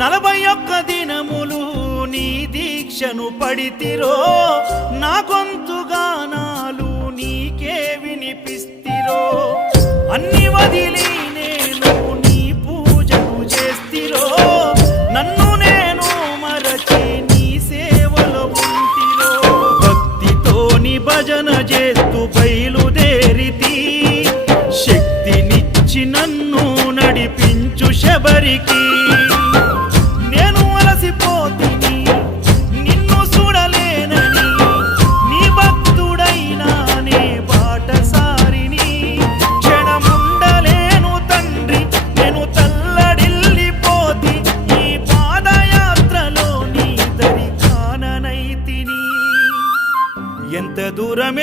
41 దినములు నీ దీక్షను పడితిరో, నా గొంతు గానాలు నీకే వినిపిస్తిరో. అన్ని వదిలి నేను నీ పూజను చేస్తిరో, నన్ను నేను మరచి నీ సేవలో ఉంటిరో. భక్తితోని భజన చేస్తూ బయలుదేరితి, శక్తినిచ్చి నన్ను నడిపించు శబరికి. నేను అలసిపోతిని నిన్ను చూడలేనని, నీ భక్తుడైనా నే బాటసారిని. క్షణముండలేను తండ్రి నేను తల్లడిల్లిపోతి, ఈ పాదయాత్రలో నీ దరి కాననైతిని. ఎంత దూరం